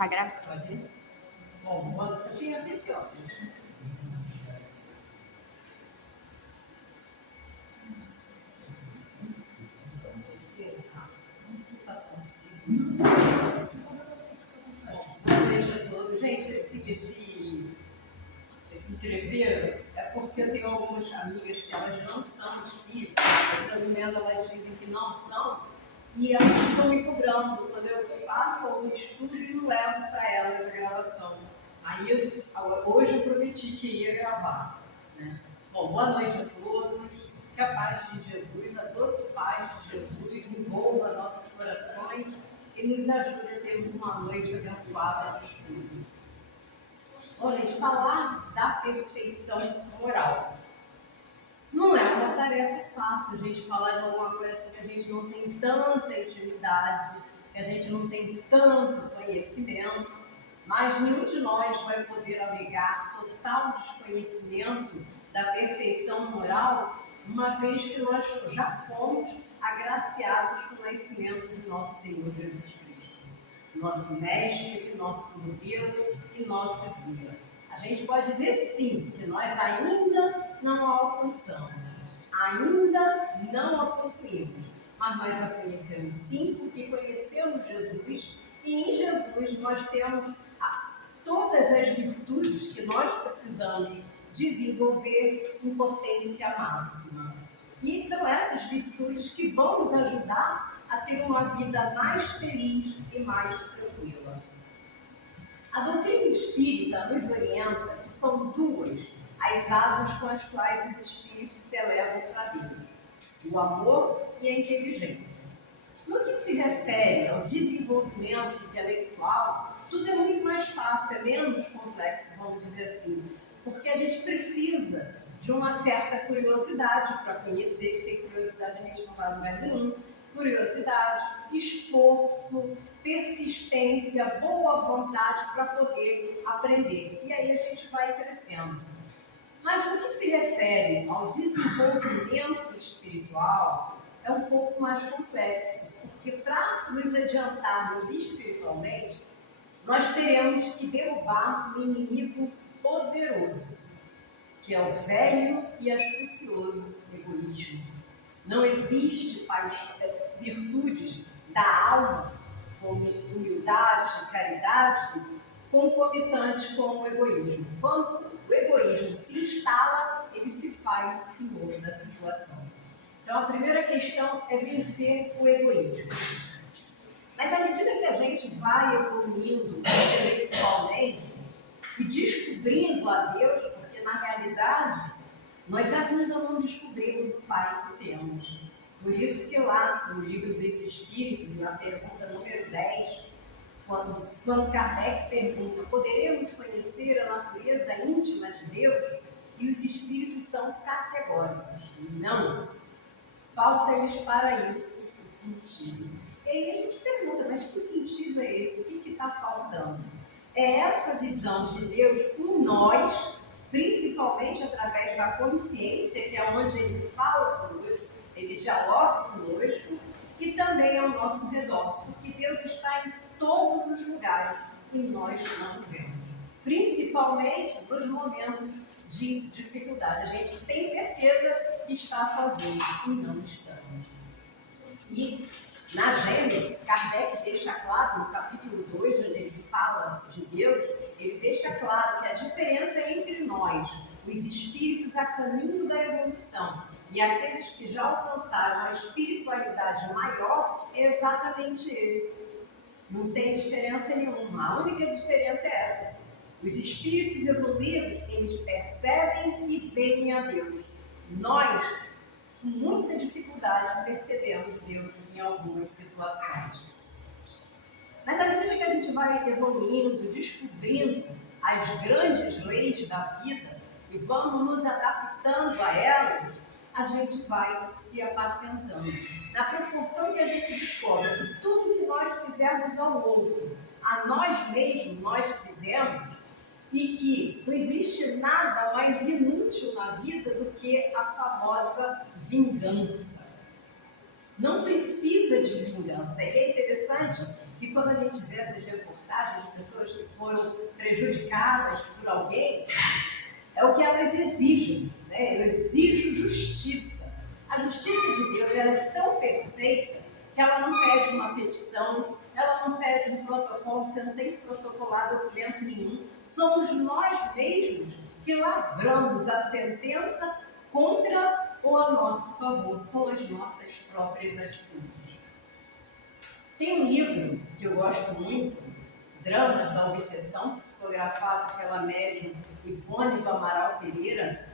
Tá gravando. Pode ir? Bom, eu tinha aqui, ó. Boa noite a todos. Gente, esse entrever é porque eu tenho algumas amigas que elas não são espíritas, pelo menos elas dizem que não são, e elas ficam me cobrando quando eu faço algum estudo e não levo para elas a gravação. Aí hoje eu prometi que ia gravar. Né? Bom, boa noite a todos, que a paz de Jesus, a doce paz de Jesus envolva nossos corações e nos ajude a termos uma noite abençoada de estudo. Olha, gente, falar da perfeição moral. Não é uma tarefa fácil, a gente falar de alguma coisa que a gente não tem tanta intimidade, que a gente não tem tanto conhecimento, mas nenhum de nós vai poder alegar total desconhecimento da perfeição moral, uma vez que nós já fomos agraciados com o nascimento de nosso Senhor Jesus Cristo, nosso mestre, nosso modelo e nosso guia. A gente pode dizer sim, que nós ainda não a alcançamos, ainda não a possuímos, mas nós a conhecemos sim, porque conhecemos Jesus e em Jesus nós temos todas as virtudes que nós precisamos desenvolver em potência máxima. E são essas virtudes que vão nos ajudar a ter uma vida mais feliz e mais tranquila. A doutrina espírita nos orienta que são duas as asas com as quais os espíritos se elevam para Deus: o amor e a inteligência. No que se refere ao desenvolvimento intelectual, tudo é muito mais fácil, é menos complexo, vamos dizer assim, porque a gente precisa de uma certa curiosidade para conhecer, que sem curiosidade a gente não vai a lugar nenhum. Curiosidade, esforço, persistência, boa vontade para poder aprender. E aí a gente vai crescendo. Mas no que se refere ao desenvolvimento espiritual, é um pouco mais complexo, porque para nos adiantarmos espiritualmente, nós teremos que derrubar um inimigo poderoso, que é o velho e astucioso egoísmo. Não existe virtudes da alma, como humildade, caridade, concomitante com o egoísmo. Quando o egoísmo se instala, ele se faz senhor da situação. Então, a primeira questão é vencer o egoísmo. Mas à medida que a gente vai evoluindo intelectualmente e descobrindo a Deus, porque na realidade nós ainda não descobrimos o Pai que temos. Por isso que lá no livro dos Espíritos, na pergunta número 10, quando Kardec pergunta: poderemos conhecer a natureza íntima de Deus? E os Espíritos são categóricos: não. Falta-lhes para isso o sentido. E aí a gente pergunta: mas que sentido é esse? O que está faltando? É essa visão de Deus em nós, principalmente através da consciência, que é onde Ele fala conosco, Ele dialoga conosco, e também ao nosso redor, porque Deus está em todos os lugares e nós não vemos, principalmente nos momentos de dificuldade. A gente tem certeza que está sozinho e não estamos. E na Gênesis, Kardec deixa claro, no capítulo 2, onde ele fala de Deus, ele deixa claro que a diferença entre nós, os espíritos a caminho da evolução, e aqueles que já alcançaram a espiritualidade maior, é exatamente ele. Não tem diferença nenhuma. A única diferença é essa. Os espíritos evoluídos, eles percebem e veem a Deus. Nós, com muita dificuldade, percebemos Deus em algumas situações. Mas à medida que a gente vai evoluindo, descobrindo as grandes leis da vida e vamos nos adaptando a elas, a gente vai se apacentando. Na proporção que a gente descobre que tudo que nós fizermos ao outro, a nós mesmos nós fizemos, e que não existe nada mais inútil na vida do que a famosa vingança. Não precisa de vingança. E é interessante que quando a gente vê essas reportagens de pessoas foram prejudicadas por alguém, é o que elas exigem, né? Eu exijo justiça. A justiça de Deus ela é tão perfeita que ela não pede uma petição, ela não pede um protocolo, você não tem que protocolar documento nenhum. Somos nós mesmos que lavramos a sentença contra ou a nosso favor, com as nossas próprias atitudes. Tem um livro que eu gosto muito, Dramas da Obsessão, psicografado pela médium Ivone do Amaral Pereira,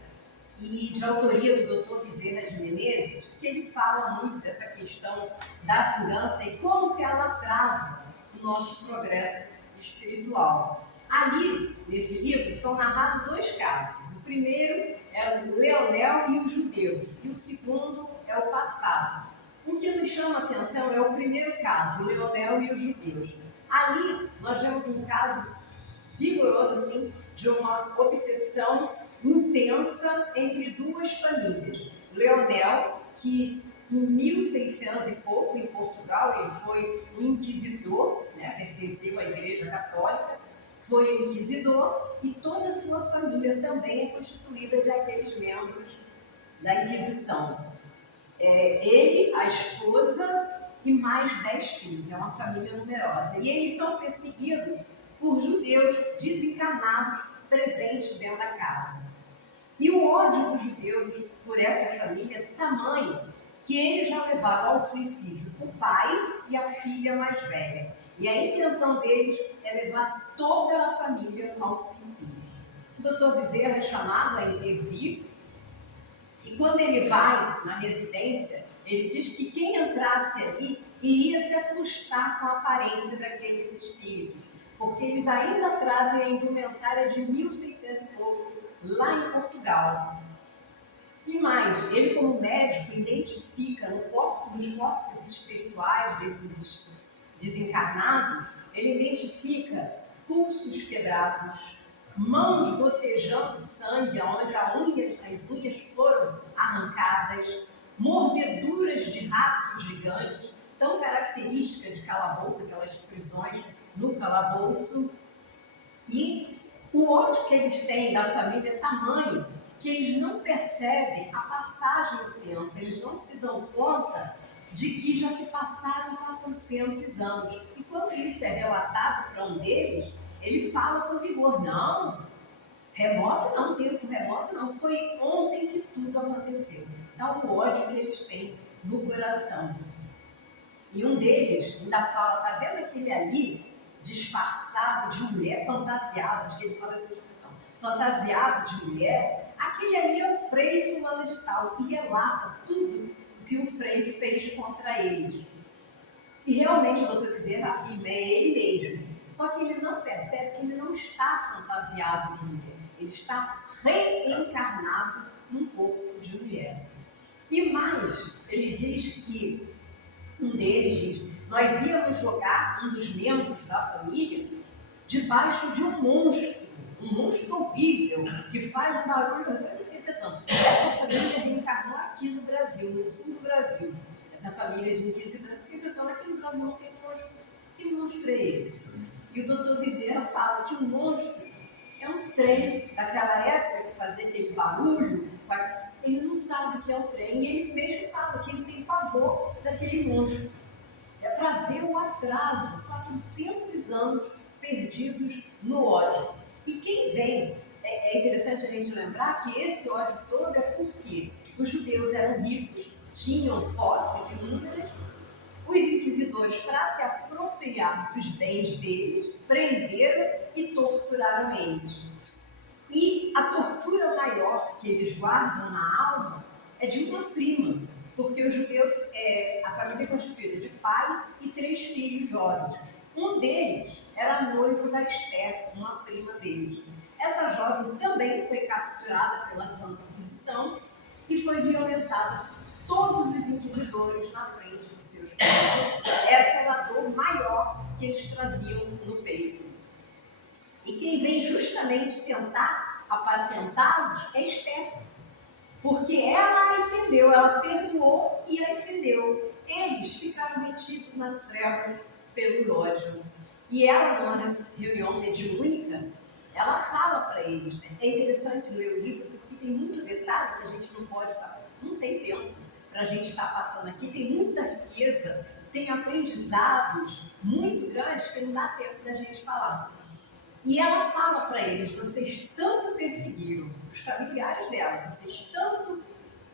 e de autoria do Dr. Bezerra de Menezes, que ele fala muito dessa questão da vingança e como que ela atrasa o nosso progresso espiritual. Ali, nesse livro, são narrados dois casos. O primeiro é o Leonel e os judeus, e o segundo é o passado. O que nos chama a atenção é o primeiro caso, o Leonel e os judeus. Ali, nós vemos um caso vigoroso, assim, de uma obsessão intensa entre duas famílias. Leonel, que em 1600 e pouco, em Portugal, ele foi um inquisidor, né, pertenceu à Igreja Católica, foi inquisidor, e toda a sua família também é constituída de aqueles membros da Inquisição. Ele, a esposa e mais 10 filhos, é uma família numerosa. E eles são perseguidos por judeus desencarnados presentes dentro da casa. E o ódio dos judeus por essa família é tamanho que eles já levaram ao suicídio o pai e a filha mais velha. E a intenção deles é levar toda a família ao suicídio. O Dr. Bezerra é chamado a intervir, e quando ele vai na residência, ele diz que quem entrasse ali iria se assustar com a aparência daqueles espíritos, porque eles ainda trazem a indumentária de 1600 e poucos lá em Portugal. E mais, ele como médico identifica nos corpos espirituais desses desencarnados, ele identifica pulsos quebrados, mãos gotejando sangue, onde as unhas foram arrancadas, mordeduras de ratos gigantes, tão característica de calabouço, aquelas prisões no calabouço. E o ódio que eles têm da família é tamanho que eles não percebem a passagem do tempo, eles não se dão conta de que já se passaram 400 anos. E quando isso é relatado para um deles, ele fala com vigor: não, remoto não, tempo remoto não, foi ontem que tudo aconteceu. Então, o ódio que eles têm no coração. E um deles ainda fala: tá vendo aquele ali disfarçado de mulher, fantasiado, de que ele fala essa expressão, fantasiado de mulher? Aquele ali é o Frei fulano de tal, e relata tudo o que o Frei fez contra eles. E realmente o Dr. Bezerra afirma, é ele mesmo. Só que ele não percebe que ele não está fantasiado de mulher, ele está reencarnado num corpo de mulher. E mais, ele diz que um deles diz: nós íamos jogar um dos membros da família debaixo de um monstro horrível, que faz um barulho. Eu fiquei pensando, essa família reencarnou aqui no Brasil, no sul do Brasil. Essa família de inquisidores, eu fiquei pensando, aqui no Brasil não tem monstro. Que monstro é esse? E o Dr. Bezerra fala que o monstro é um trem daquela época que fazia aquele barulho. Ele não sabe o que é o trem, e ele mesmo fala que ele tem pavor daquele monstro. É para ver o atraso, 400 anos perdidos no ódio. E quem vem, é interessante a gente lembrar que esse ódio todo é porque os judeus eram ricos, tinham posse de inúmeras, os inquisidores, para se apropriar dos bens deles, prenderam e torturaram eles. E a tortura maior que eles guardam na alma é de uma prima, porque os judeus, a família é constituída de pai e 3 filhos jovens. Um deles era noivo da Esther, uma prima deles. Essa jovem também foi capturada pela Santa Inquisição e foi violentada por todos os inquisidores na frente de seus pais. Essa era a dor maior que eles traziam no peito. E quem vem justamente tentar apacentá-los é Esther, porque ela ascendeu, ela perdoou e ascendeu. Eles ficaram metidos nas trevas pelo ódio. E ela, numa reunião mediúnica, ela fala para eles, né? É interessante ler o livro porque tem muito detalhe que a gente não pode estar, não tem tempo para a gente estar passando aqui, tem muita riqueza, tem aprendizados muito grandes que não dá tempo da gente falar. E ela fala para eles, vocês tanto perseguiram os familiares dela, vocês tanto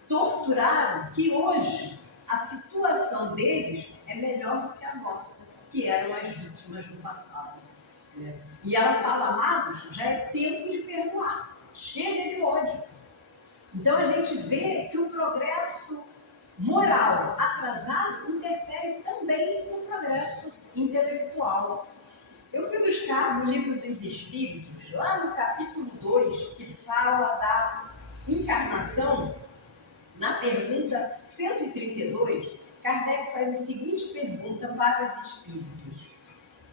torturaram que hoje a situação deles é melhor do que a nossa, que eram as vítimas do passado. E ela fala, amados, já é tempo de perdoar, chega de ódio. Então a gente vê que o progresso moral atrasado interfere também no progresso intelectual. Eu fui buscar no Livro dos Espíritos, lá no capítulo 2, que fala da encarnação, na pergunta 132, Kardec faz a seguinte pergunta para os espíritos: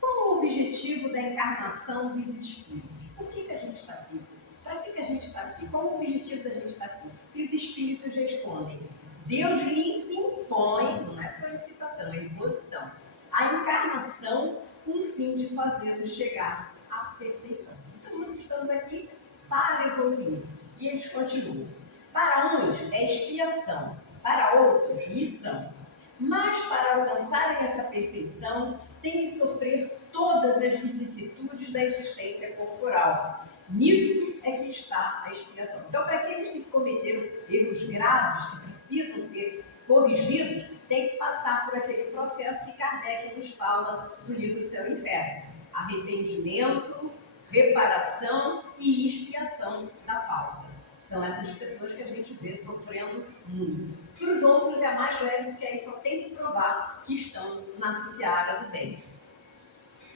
qual o objetivo da encarnação dos espíritos? Por que a gente está aqui? Para que a gente está aqui? Qual o objetivo da gente estar aqui? E os espíritos respondem: Deus lhes impõe, não é solicitação, é imposição, a encarnação com o fim de fazê-los chegar à perfeição. Então nós estamos aqui para evoluir. E eles continuam. Para uns é expiação, para outros missão. Mas para alcançarem essa perfeição, tem que sofrer todas as vicissitudes da existência corporal. Nisso é que está a expiação. Então, para aqueles que cometeram erros graves, que precisam ser corrigidos, tem que passar por aquele processo que Kardec nos fala no livro Céu e Inferno. Arrependimento, reparação e expiação da falta. São essas pessoas que a gente vê sofrendo muito. Para os outros é mais leve, porque aí só tem que provar que estão na seara do bem.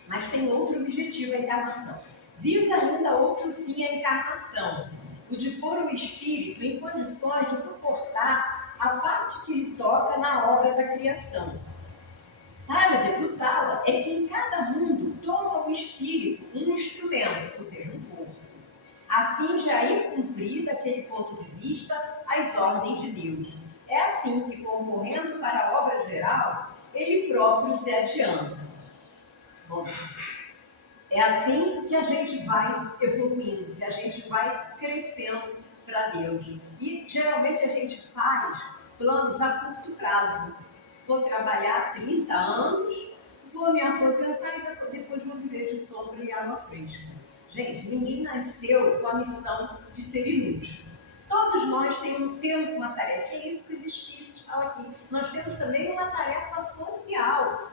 Mas tem outro objetivo a encarnação. Visa ainda outro fim a encarnação, o de pôr o espírito em condições de suportar a parte que lhe toca na obra da criação. Para executá-la, é que em cada mundo toma o espírito um instrumento, ou seja, um corpo, a fim de aí cumprir, daquele ponto de vista, as ordens de Deus. É assim que, concorrendo para a obra geral, ele próprio se adianta. Bom, é assim que a gente vai evoluindo, que a gente vai crescendo para Deus. E geralmente a gente faz planos a curto prazo. Vou trabalhar 30 anos, vou me aposentar e depois vou viver de sombra e água fresca. Gente, ninguém nasceu com a missão de ser inútil. Todos nós temos uma tarefa, é isso que os espíritos falam aqui. Nós temos também uma tarefa social.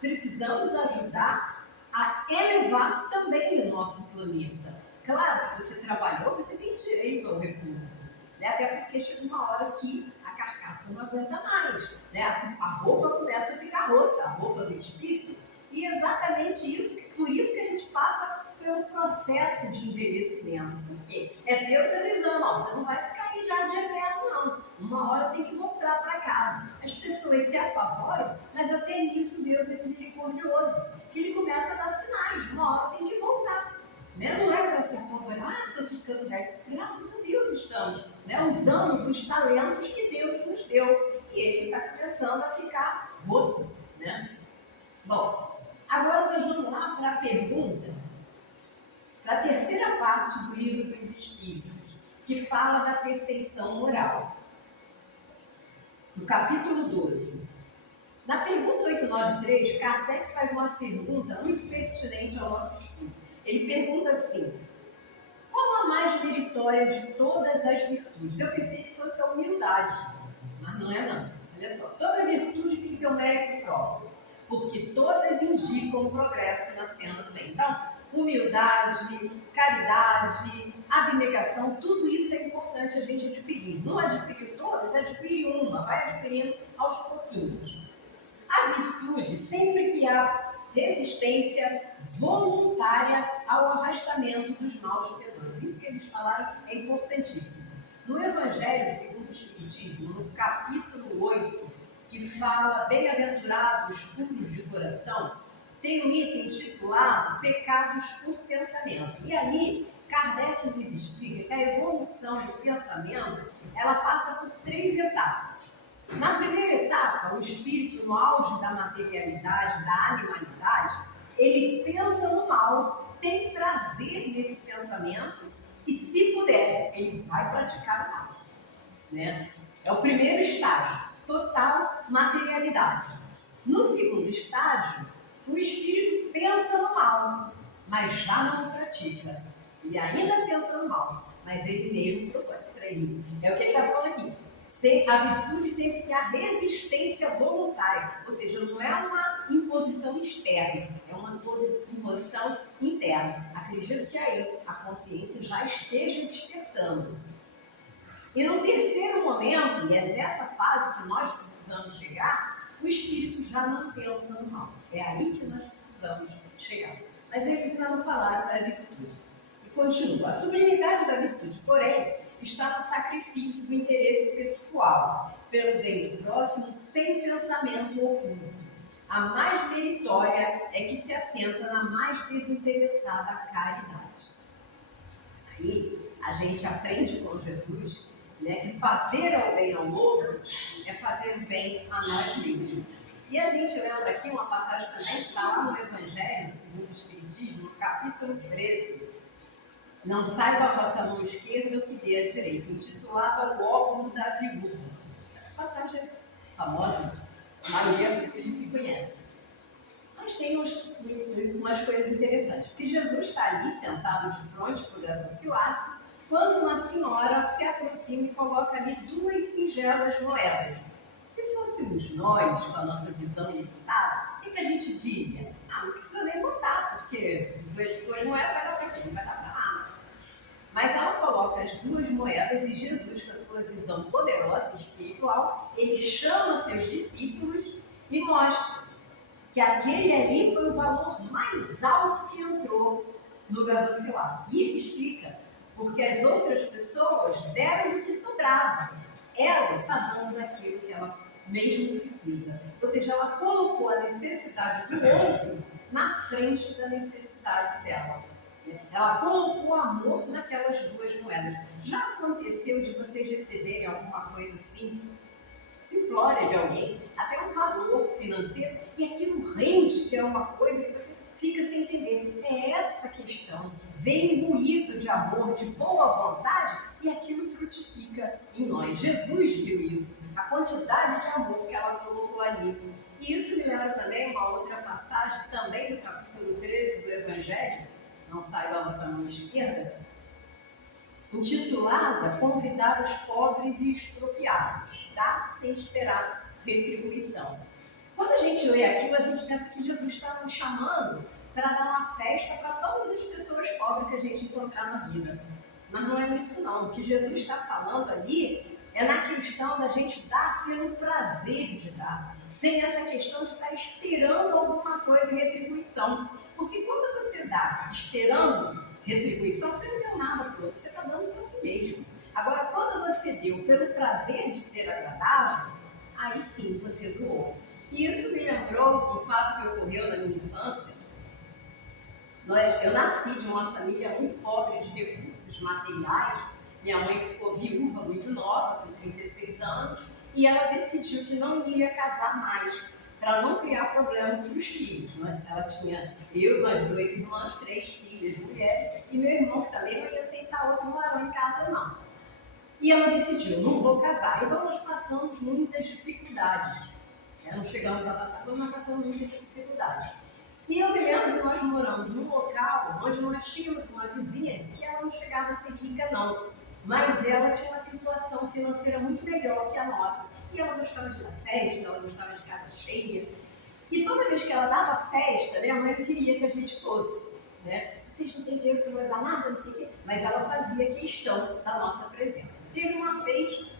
Precisamos ajudar a elevar também o nosso planeta. Claro que você trabalhou, você tem direito ao recurso, né? Até porque chega uma hora que a carcaça não aguenta mais, né? A roupa começa a ficar rota, a roupa do espírito. E é exatamente isso, por isso que a gente passa pelo processo de envelhecimento. Porque é Deus avisando, ó, você não vai ficar aí já de eterno, não. Uma hora tem que voltar para casa. As pessoas se apavoram, mas até nisso Deus é misericordioso. Que ele começa a dar sinais, uma hora tem que voltar. Né? Não é para se apavorar, estou ficando velho. Graças a Deus estamos, né? Usamos os talentos que Deus nos deu. E ele está começando a ficar roto. Né? Bom, agora nós vamos lá para a pergunta, para a terceira parte do Livro dos Espíritos, que fala da perfeição moral. No capítulo 12. Na pergunta 893, Kardec faz uma pergunta muito pertinente ao nosso estudo. Ele pergunta assim: qual a mais meritória de todas as virtudes? Eu pensei que fosse a humildade, mas não é não. Olha só, toda virtude tem que ter um mérito próprio, porque todas indicam o progresso na senda do bem. Então, humildade, caridade, abnegação, tudo isso é importante a gente adquirir. Não adquirir todas, adquire uma, vai adquirindo aos pouquinhos. A virtude, sempre que há resistência voluntária ao arrastamento dos maus fedores. Isso que eles falaram é importantíssimo. No Evangelho segundo o Espiritismo, no capítulo 8, que fala bem-aventurados puros de coração, tem um item intitulado Pecados por Pensamento. E ali, Kardec nos explica que a evolução do pensamento, ela passa por 3 etapas. Na primeira etapa, o espírito no auge da materialidade, da animalidade, ele pensa no mal, tem prazer nesse pensamento e, se puder, ele vai praticar o mal. Né? É o primeiro estágio, total materialidade. No segundo estágio, o espírito pensa no mal, mas já não pratica. Ele ainda pensa no mal, mas ele mesmo freia. É o que ele está falando aqui. A virtude sempre tem a resistência voluntária, ou seja, não é uma imposição externa, é uma imposição interna. Acredito que aí a consciência já esteja despertando. E no terceiro momento, e é nessa fase que nós precisamos chegar, o espírito já não pensa no mal. É aí que nós precisamos chegar. Mas eles ainda não falaram da virtude. E continua. A sublimidade da virtude, porém, está no sacrifício do interesse pessoal, pelo bem do próximo, sem pensamento oculto. A mais meritória é que se assenta na mais desinteressada caridade. Aí a gente aprende com Jesus, né, que fazer o bem ao outro é fazer o bem a nós mesmos. E a gente lembra aqui uma passagem também que está lá no Evangelho, segundo o Espiritismo, no capítulo 13. Não saiba a vossa mão esquerda o que dê a direita, intitulada O Óculo da Viúva. Essa passagem é famosa, a maioria que conhece. Mas tem umas coisas interessantes, porque Jesus está ali sentado de frente para o gasofilácio, quando uma senhora se aproxima e coloca ali 2 singelas moedas. Se fôssemos nós, com a nossa visão limitada, o que a gente diria? Não precisa nem botar, porque 2 moedas vai dar para quem? Não vai dar para nada. Mas ela coloca as 2 moedas e Jesus, com a sua visão poderosa e espiritual, ele chama seus discípulos e mostra que aquele ali foi o valor mais alto que entrou no gasofilácio. E ele explica, porque as outras pessoas deram o que sobrava. Ela está dando aquilo que ela mesmo precisa. Ou seja, ela colocou a necessidade do outro na frente da necessidade dela. Ela colocou amor naquelas 2 moedas. Já aconteceu de vocês receberem alguma coisa assim, simplória de alguém, até um valor financeiro, e aquilo rende, que é uma coisa que você fica sem entender. É essa questão. Vem imbuído de amor, de boa vontade, e aquilo frutifica em nós. Jesus viu isso, a quantidade de amor que ela colocou ali. E isso me lembra também uma outra passagem, também do capítulo 13 do Evangelho, não saiba a vossa mão esquerda, intitulada Convidar os pobres e expropriados, tá? Sem esperar retribuição. Quando a gente lê aquilo, a gente pensa que Jesus está nos chamando para dar uma festa para todas as pessoas pobres que a gente encontrar na vida. Mas não é isso não. O que Jesus está falando ali é na questão da gente dar pelo prazer de dar, sem essa questão de estar esperando alguma coisa em retribuição. Porque quando você dá esperando retribuição, você não deu nada para o outro, você está dando para si mesmo. Agora, quando você deu pelo prazer de ser agradável, aí sim você doou. E isso me lembrou um fato que ocorreu na minha infância. Eu nasci de uma família muito pobre de recursos materiais. Minha mãe ficou viúva muito nova, com 36 anos, e ela decidiu que não ia casar mais, para não criar problema para os filhos. Né? Ela tinha eu, mais 2 irmãs, 3 filhas, mulheres, e meu irmão que também não ia aceitar outro varão em casa, não. E ela decidiu, não vou casar. Então nós passamos muitas dificuldades. Não chegamos a passar, mas passamos muitas dificuldades. E eu me lembro que nós moramos num local onde nós tínhamos uma vizinha que ela não chegava a ser rica, não. Mas ela tinha uma situação financeira muito melhor que a nossa. E ela gostava de dar festa, ela gostava de casa cheia. E toda vez que ela dava festa, minha mãe queria que a gente fosse. Né? Vocês não têm dinheiro para levar nada, não sei o quê. Mas ela fazia questão da nossa presença. Teve uma vez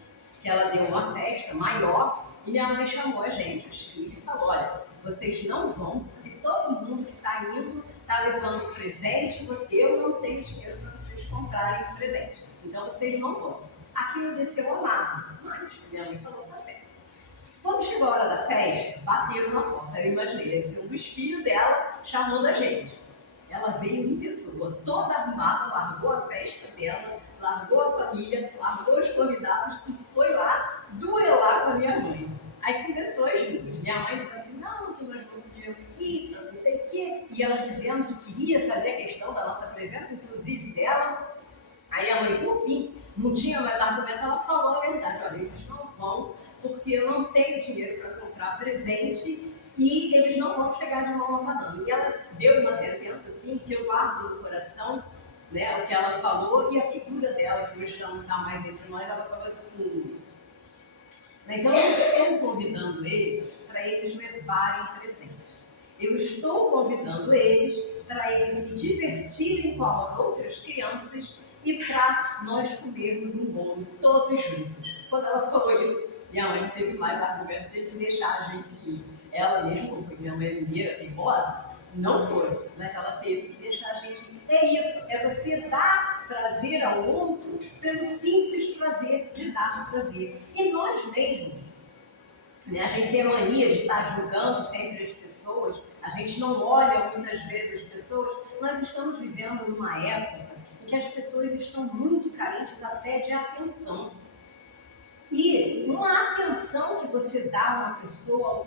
que ela deu uma festa maior e minha mãe chamou a gente, os filhos, e falou, olha, vocês não vão, porque todo mundo que está indo está levando presente, porque eu não tenho dinheiro para vocês comprarem presente. Então vocês não vão. Aquilo desceu a mar, mas minha mãe falou, tá certo. Quando chegou a hora da festa, bateram na porta. Eu imaginei, deve ser um dos filhos dela chamando a gente. Ela veio em pessoa, toda arrumada, largou a festa dela, largou a família, largou os convidados e foi lá duelar com a minha mãe. Aí começou as duas. Minha mãe dizendo, não, que nós vamos ter aqui, não sei o quê. e ela dizendo que queria fazer a questão da nossa presença, inclusive dela. Aí a mãe, por fim, não tinha mais argumento, ela falou a verdade: olha, eles não vão, porque eu não tenho dinheiro para comprar presente e eles não vão chegar de mão abanando. E ela deu uma sentença assim, que eu guardo no coração, né, o que ela falou, e a figura dela, que hoje já não está mais entre nós, ela falou assim: mas eu não estou convidando eles para eles levarem presente. Eu estou convidando eles para eles se divertirem com as outras crianças e para nós comermos um bolo todos juntos. Quando ela falou isso, minha mãe teve mais argumento, teve que deixar a gente ir. Ela mesmo, como foi minha mãe mineira, teimosa, não foi, mas ela teve que deixar a gente ir. É isso, é você dar prazer ao outro pelo simples prazer de dar prazer. E nós mesmos, né, a gente tem a mania de estar julgando sempre as pessoas, a gente não olha muitas vezes as pessoas. Nós estamos vivendo numa época em que as pessoas estão muito carentes até de atenção. E uma atenção que você dá a uma pessoa,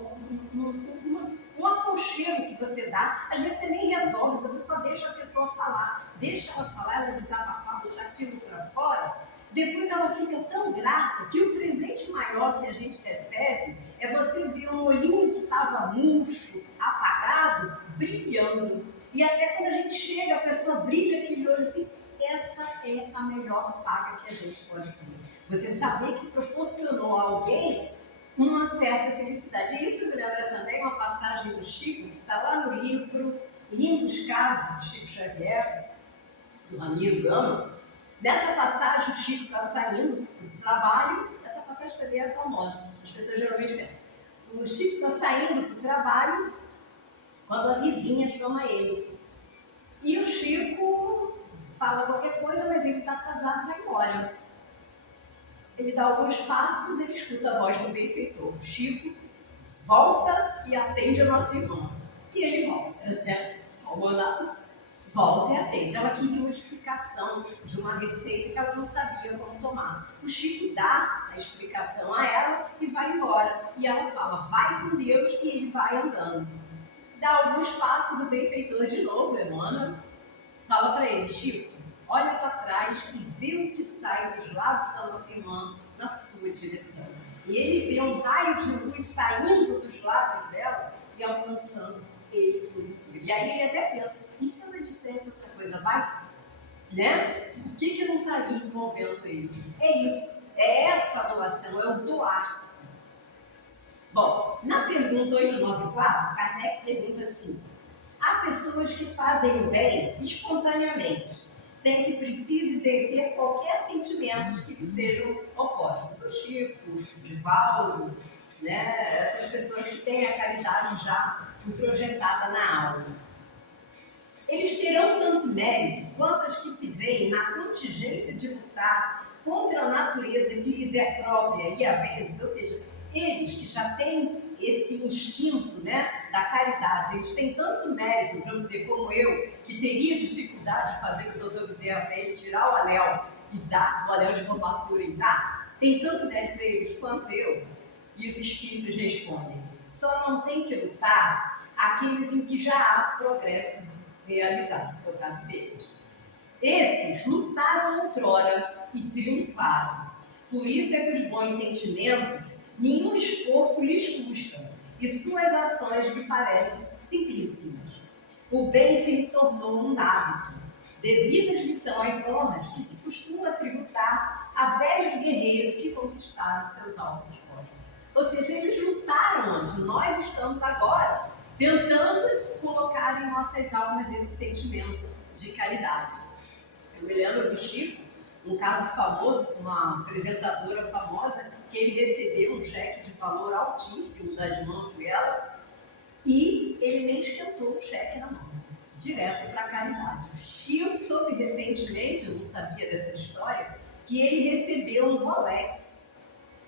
um aconchego que você dá, às vezes você nem resolve, você só deixa a pessoa falar, deixa ela falar, ela desabafar, botar aquilo para fora. Depois ela fica tão grata que o presente maior que a gente recebe é você ver um olhinho que estava murcho, apagado, brilhando. E até quando a gente chega, a pessoa brilha aquele olho assim. Essa é a melhor paga que a gente pode ter. Você saber que proporcionou a alguém uma certa felicidade. E isso me lembra também uma passagem do Chico, que está lá no livro Lindos Casos, do Chico Xavier, do Ramiro Gama. Nessa passagem, o Chico está saindo do trabalho. Essa passagem também é famosa, as pessoas geralmente pensam. O Chico está saindo para o trabalho quando a vizinha chama ele. E o Chico fala qualquer coisa, mas ele está atrasado, vai embora. Ele dá alguns passos, ele escuta a voz do benfeitor. Chico volta e atende a nossa irmã. E ele volta, né? Volta e atende. Ela queria uma explicação de uma receita que ela não sabia como tomar. O Chico dá a explicação a ela e vai embora. E ela fala, vai com Deus, e ele vai andando. Dá alguns passos, o benfeitor de novo, Emmanuel, fala para ele, Chico, olha para trás e vê o que sai dos lábios da nossa irmã na sua direção. E ele vê um raio de luz saindo dos lábios dela e alcançando ele por inteiro. E aí ele até pensa, e se ela dissesse outra coisa, vai? Né? O que não está ali envolvendo ele? É isso, é essa doação, é o doar. Bom, na pergunta 894, Kardec pergunta assim, há pessoas que fazem o bem espontaneamente, sem que precise vencer qualquer sentimento que lhe sejam opostos. O Chico, o Divaldo, né? Essas pessoas que têm a caridade já introjetada na alma. Eles terão tanto mérito quanto as que se veem na contingência de lutar contra a natureza que lhes é própria e avessa, ou seja, eles que já têm esse instinto, né, da caridade, eles têm tanto mérito, vamos dizer, como eu, que teria dificuldade de fazer o que o doutor Bezerra fez, tirar o anel e dar, o anel de formatura e dar, tem tanto mérito eles quanto eu, e os espíritos respondem, só não tem que lutar aqueles em que já há progresso realizado, foi o caso deles. Esses lutaram outrora e triunfaram, por isso é que os bons sentimentos nenhum esforço lhes custa, e suas ações lhe parecem simplíssimas. O bem se lhe tornou um hábito. Devidas lhe são as honras que se costuma tributar a velhos guerreiros que conquistaram seus altos postos. Ou seja, eles lutaram antes, nós estamos agora tentando colocar em nossas almas esse sentimento de caridade. Eu me lembro do Chico, um caso famoso, com uma apresentadora famosa, que ele recebeu um cheque de valor altíssimo das mãos dela e ele nem esquentou o cheque na mão, direto para a caridade. E eu soube recentemente, eu não sabia dessa história, que ele recebeu um Rolex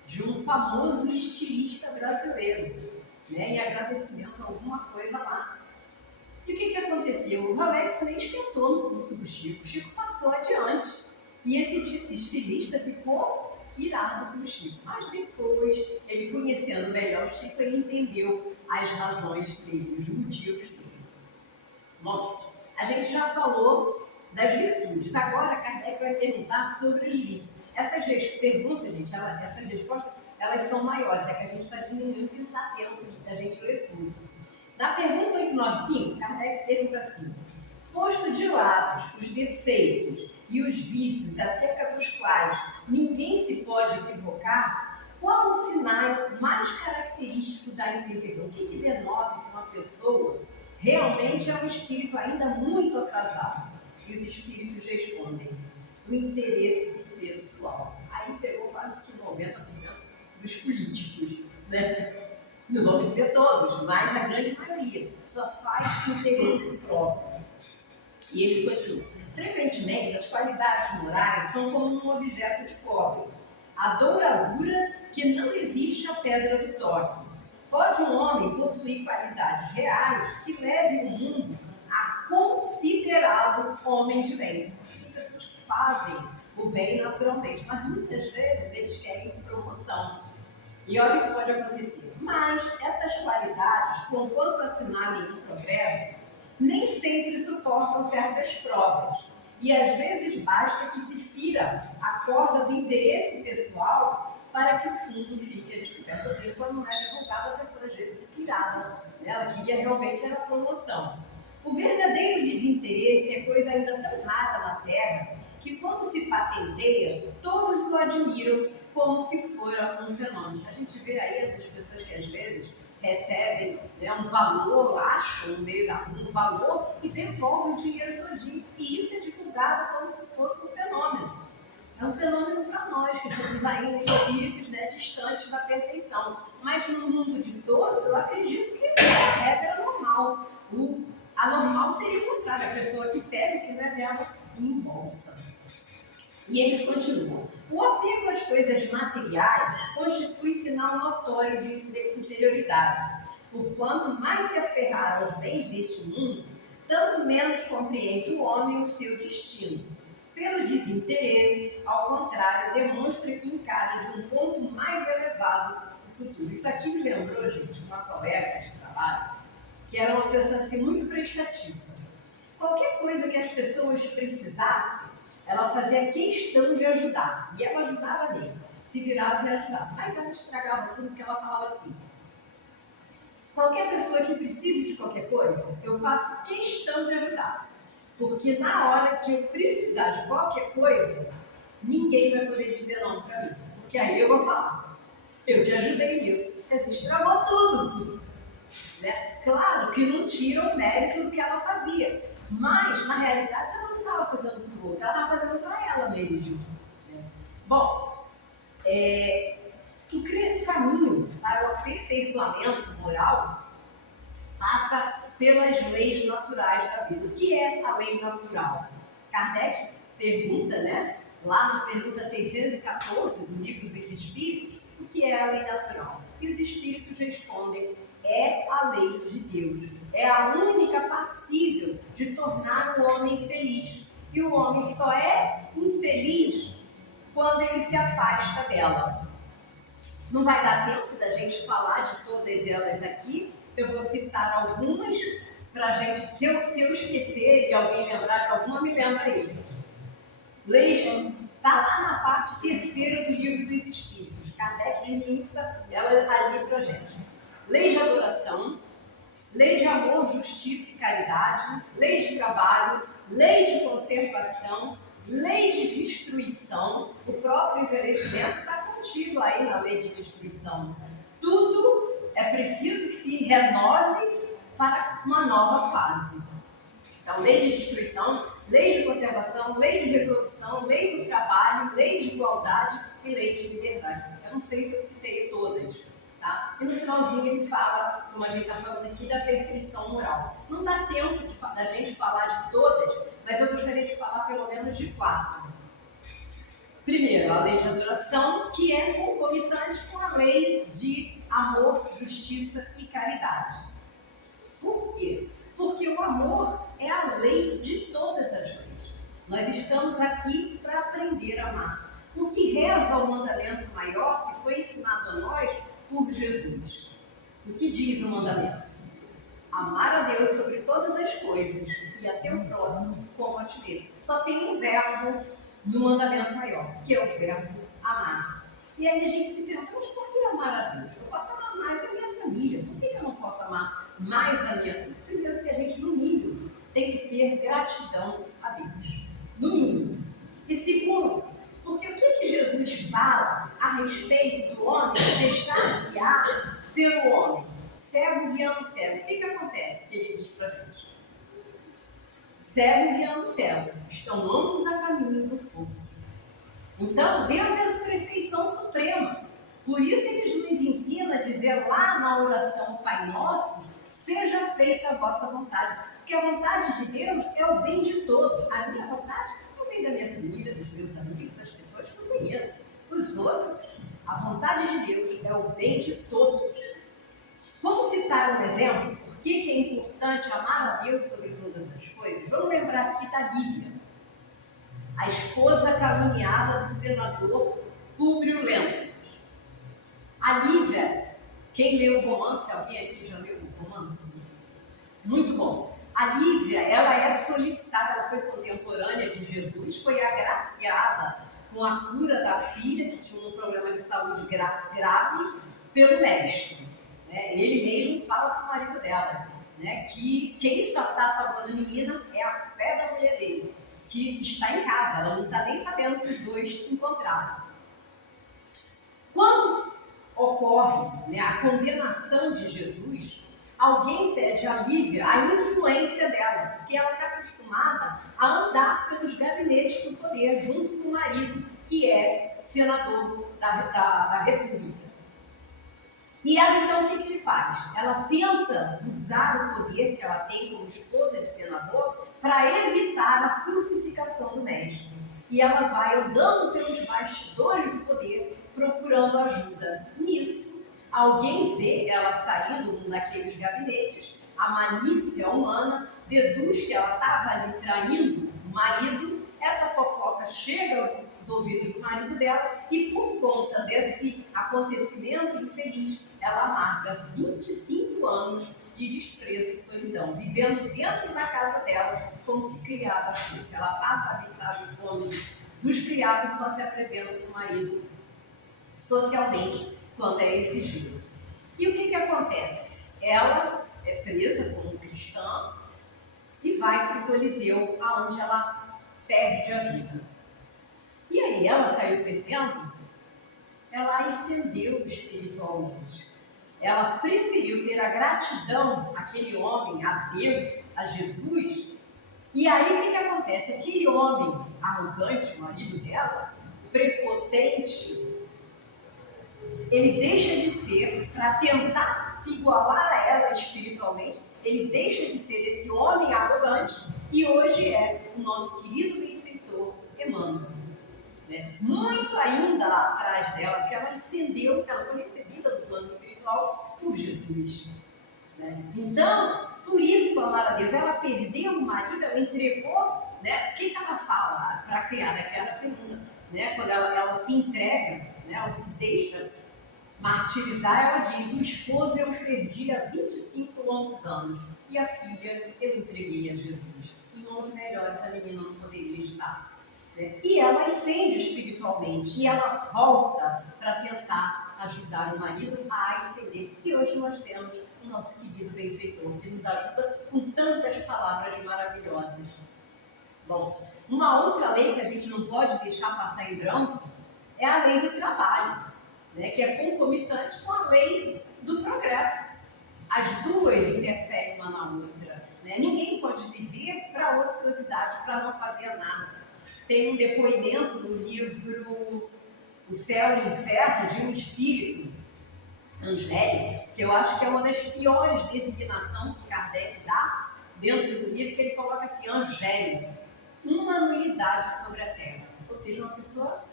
de um famoso estilista brasileiro, né, em agradecimento a alguma coisa lá. E o que aconteceu? O Rolex nem esquentou no pulso do Chico, o Chico passou adiante. E esse estilista ficou irado com o Chico. Mas depois, ele conhecendo melhor o Chico, ele entendeu as razões dele, os motivos dele. Bom, a gente já falou das virtudes. Agora, Kardec vai perguntar sobre os vícios. Essas perguntas, gente, essas respostas, elas são maiores. É que a gente está diminuindo e não dá tempo da gente ler tudo. Na pergunta 895, Kardec pergunta assim: posto de lado os defeitos e os vícios acerca dos quais ninguém se pode equivocar, qual o sinal mais característico da imperfeição? O que denota que uma pessoa realmente é um espírito ainda muito atrasado? E os espíritos respondem: o interesse pessoal. Aí pegou quase que 90% dos políticos, né? Não vão dizer todos, mas a grande maioria só faz interesse próprio. E eles continuam: frequentemente, as qualidades morais são como um objeto de cobre, a douradura que não resiste à pedra do toque. Pode um homem possuir qualidades reais que levem o mundo a considerá-lo homem de bem. Tem pessoas que fazem o bem naturalmente, mas muitas vezes eles querem promoção. E olha o que pode acontecer. Mas essas qualidades, conquanto assinalem um progresso, nem sempre suportam certas provas. E às vezes basta que se fira a corda do interesse pessoal para que o fundo fique a descoberto. Ou seja, quando não é divulgado, a pessoa às vezes fica irada. Ela queria realmente era promoção. O verdadeiro desinteresse é coisa ainda tão rara na Terra que quando se patenteia, todos o admiram como se fora um fenômeno. A gente vê aí essas pessoas que às vezes recebem, né, um valor, acham um valor e devolvem o dinheiro todinho. E isso é divulgado como se fosse um fenômeno. É um fenômeno para nós, que somos ainda espíritos, né, distantes da perfeição. Mas no mundo de todos, eu acredito que a regra é normal. A normal seria o contrário, a pessoa que pega o que não é dela e embolsa. E eles continuam: o apego às coisas materiais constitui sinal notório de inferioridade. Porquanto mais se aferrar aos bens deste mundo, tanto menos compreende o homem o seu destino. Pelo desinteresse, ao contrário, demonstra que encara de um ponto mais elevado o futuro. Isso aqui me lembrou, gente, uma colega de trabalho, que era uma pessoa assim, muito prestativa. Qualquer coisa que as pessoas precisavam, ela fazia questão de ajudar. E ela ajudava mesmo. Se virava e ajudava. Mas ela estragava tudo, que ela falava assim: qualquer pessoa que precise de qualquer coisa, eu faço questão de ajudar. Porque na hora que eu precisar de qualquer coisa, ninguém vai poder dizer não para mim. Porque aí eu vou falar: eu te ajudei nisso. Você estragou tudo. Né? Claro que não tira o mérito do que ela fazia. Mas, na realidade, ela não estava fazendo para o outro, ela estava fazendo para ela mesmo. Bom, o caminho para o aperfeiçoamento moral passa pelas leis naturais da vida. O que é a lei natural? Kardec pergunta, né, lá na pergunta 614 do Livro dos Espíritos, o que é a lei natural? E os Espíritos respondem: é a lei de Deus. É a única passível de tornar o homem feliz. E o homem só é infeliz quando ele se afasta dela. Não vai dar tempo da gente falar de todas elas aqui. Eu vou citar algumas para a gente, se eu esquecer e alguém lembrar de alguma, me lembra aí, gente. Leis, está lá na parte terceira do Livro dos Espíritos. Kardec linka ela ali para a gente. Lei de adoração, lei de amor, justiça e caridade, lei de trabalho, lei de conservação, lei de destruição. O próprio envelhecimento está contido aí na lei de destruição. Tudo é preciso que se renove para uma nova fase. Então, lei de destruição, lei de conservação, lei de reprodução, lei do trabalho, lei de igualdade e lei de liberdade. Eu não sei se eu citei todas. Tá? E no finalzinho ele fala, como a gente está falando aqui, da perfeição moral. Não dá tempo da gente falar de todas, mas eu gostaria de falar pelo menos de 4. Primeiro, a lei de adoração, que é concomitante com a lei de amor, justiça e caridade. Por quê? Porque o amor é a lei de todas as leis. Nós estamos aqui para aprender a amar. O que reza o mandamento maior que foi ensinado a nós por Jesus. O que diz o mandamento? amar a Deus sobre todas as coisas e a teu próximo como a ti mesmo. Só tem um verbo no mandamento maior, que é o verbo amar. E aí a gente se pergunta, mas por que amar a Deus? Eu posso amar mais a minha família. Por que eu não posso amar mais a minha família? Primeiro, porque a gente, no mínimo, tem que ter gratidão a Deus. No mínimo. E segundo, porque o que Jesus fala a respeito do homem se deixar guiar pelo homem? Cego guiando cego. O que acontece que ele diz pra gente? Cego guiando cego. Estão ambos a caminho do fosso. Então, Deus é a perfeição suprema. Por isso ele nos ensina a dizer lá na oração Pai Nosso, seja feita a vossa vontade. Porque a vontade de Deus é o bem de todos. A minha vontade é o bem da minha família, dos meus amigos, das pessoas que eu conheço. Os outros, a vontade de Deus é o bem de todos. Vamos citar um exemplo? Por que é importante amar a Deus sobre todas as coisas? Vamos lembrar aqui da Lívia, a esposa caluniada do senador Públio Lentulus. A Lívia, quem leu o romance, alguém aqui já leu o romance? Muito bom. A Lívia, ela é solicitada, ela foi contemporânea de Jesus, foi agraciada com a cura da filha, que tinha um problema de saúde grave, pelo mestre. Ele mesmo fala para o marido dela, que quem está salvando a menina é a fé da mulher dele, que está em casa, ela não está nem sabendo que os dois se encontraram. Quando ocorre a condenação de Jesus, alguém pede a Lívia a influência dela, porque ela está acostumada a andar pelos gabinetes do poder, junto com o marido, que é senador da República. E ela, então, o que ele faz? Ela tenta usar o poder que ela tem como esposa de senador para evitar a crucificação do mestre. E ela vai andando pelos bastidores do poder procurando ajuda. Nisso, alguém vê ela saindo num daqueles gabinetes, a malícia humana deduz que ela estava ali traindo o marido, essa fofoca chega aos ouvidos do marido dela e por conta desse acontecimento infeliz, ela amarga 25 anos de desprezo e solidão, vivendo dentro da casa dela como se criada fosse. Ela passa a habitar os donos dos criados, só se apresenta para o marido socialmente quando é exigido. E o que acontece? Ela é presa como cristã e vai para o Coliseu, aonde ela perde a vida. E aí ela saiu perdendo? Ela ascendeu espiritualmente. Ela preferiu ter a gratidão àquele homem, a Deus, a Jesus. E aí o que acontece? Aquele homem arrogante, o marido dela, prepotente, ele deixa de ser, para tentar se igualar a ela espiritualmente, ele deixa de ser esse homem arrogante e hoje é o nosso querido benfeitor Emmanuel. Muito ainda atrás dela, porque ela ascendeu, ela foi recebida no plano espiritual por Jesus. Então, por isso, amar a Deus, ela perdeu o marido, ela entregou, o que ela fala para a criada? A criada pergunta, quando ela se entrega, ela se deixa martirizar, ela diz, o esposo eu perdi há 25 longos anos e a filha eu entreguei a Jesus. Em mãos melhores a menina não poderia estar. E ela ascende espiritualmente e ela volta para tentar ajudar o marido a ascender. E hoje nós temos o nosso querido benfeitor que nos ajuda com tantas palavras maravilhosas. Bom, uma outra lei que a gente não pode deixar passar em branco é a lei do trabalho, que é concomitante com a lei do progresso. As duas interferem uma na outra. Ninguém pode viver para ociosidade, para não fazer nada. Tem um depoimento no livro O Céu e o Inferno de um espírito angélico, que eu acho que é uma das piores designações que Kardec dá dentro do livro, que ele coloca assim, angélico, uma nulidade sobre a Terra. Ou seja, uma pessoa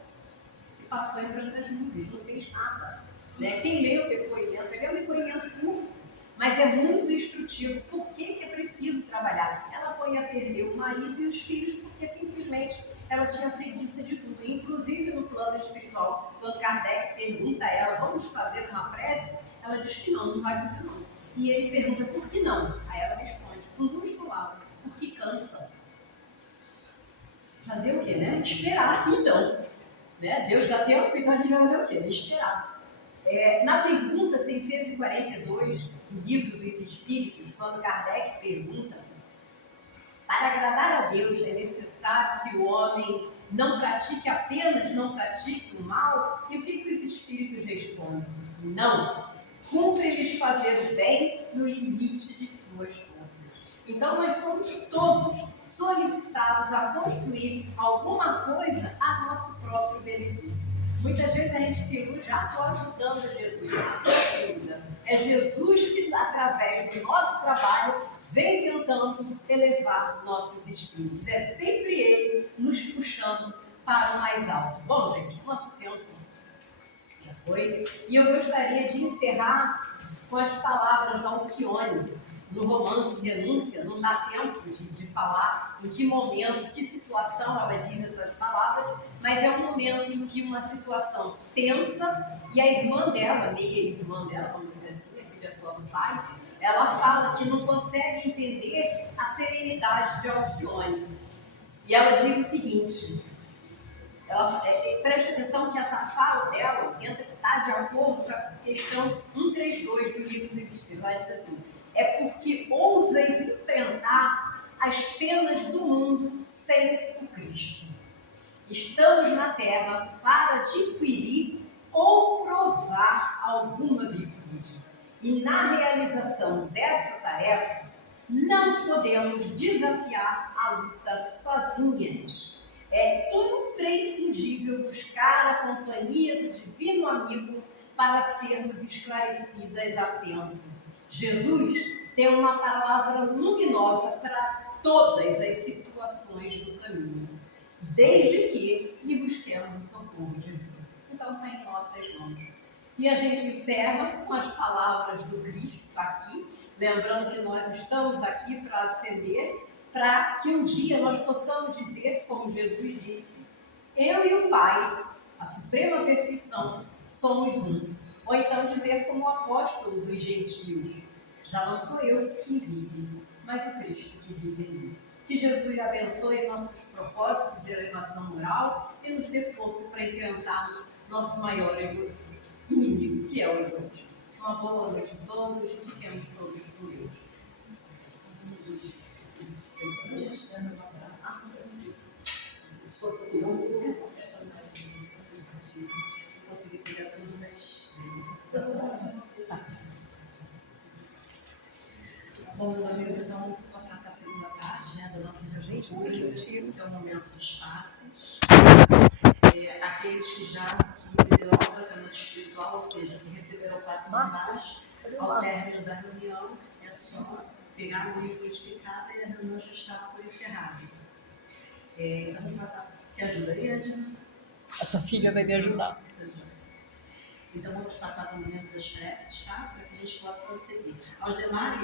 que passou em tantas nuvens, não fez nada. Quem lê o depoimento, ele é um depoimento curto, mas é muito instrutivo. Por que é preciso trabalhar? Ela põe a perder o marido e os filhos porque simplesmente ela tinha preguiça de tudo. Inclusive no plano espiritual, quando Kardec pergunta a ela, vamos fazer uma prece? Ela diz que não vai fazer não. E ele pergunta, por que não? Aí ela responde, com duas palavras, porque cansa. Fazer o quê, né? Esperar, então. Né? Deus dá tempo, então a gente vai fazer o quê? Esperar. Na pergunta 642 do Livro dos Espíritos, quando Kardec pergunta, para agradar a Deus é necessário que o homem não pratique o mal? E o que os Espíritos respondem? Não. Cumpre-lhes fazer o bem no limite de suas forças. Então nós somos todos solicitados a construir alguma coisa a nosso próprio benefício. Muitas vezes a gente se ilude, já estou ajudando Jesus. É Jesus que, através do nosso trabalho, vem tentando elevar nossos espíritos. É sempre Ele nos puxando para o mais alto. Bom, gente, nosso tempo já foi. E eu gostaria de encerrar com as palavras da Alcione, no romance Renúncia. Não dá tempo de falar em que momento, que situação ela diz essas palavras, mas é um momento em que uma situação tensa, e a irmã dela, meia-irmã dela, vamos dizer assim, a filha só do pai, ela fala que não consegue entender a serenidade de Alcione. E ela diz o seguinte, preste atenção que essa fala dela está de acordo com a questão 132 do Livro dos Espíritos. Ela diz assim, é porque ousas enfrentar as penas do mundo sem o Cristo. Estamos na Terra para adquirir ou provar alguma virtude. E na realização dessa tarefa, não podemos desafiar a luta sozinhas. É imprescindível buscar a companhia do Divino Amigo para sermos esclarecidas a tempo. Jesus tem uma palavra luminosa para todas as situações do caminho, desde que lhe busquemos o socorro divino. Então está em nossas mãos. E a gente encerra com as palavras do Cristo aqui, lembrando que nós estamos aqui para ascender, para que um dia nós possamos dizer, como Jesus disse, eu e o Pai, a suprema perfeição, somos um. Ou então dizer como o apóstolo dos gentios, já não sou eu que vive, mas o Cristo que vive em mim. Que Jesus abençoe nossos propósitos de elevação moral e nos dê força para enfrentarmos nosso maior inimigo, que é o egoísmo. Uma boa noite a todos e fiquemos todos com Deus. Consegui pegar tudo, mas... Bom, meus amigos, então vamos passar para a segunda parte, né, da nossa retiro, que é o momento dos passes. Aqueles que já se submeteram ao tratamento espiritual, ou seja, que receberam o passe normais, ao término da reunião, é só pegar o livro codificado e a reunião já estava por encerrada. Então, vamos passar. Que ajuda aí, Edna? Essa filha vai me ajudar. Então, vamos passar para o momento das preces, tá? Para que a gente possa seguir. Aos demais,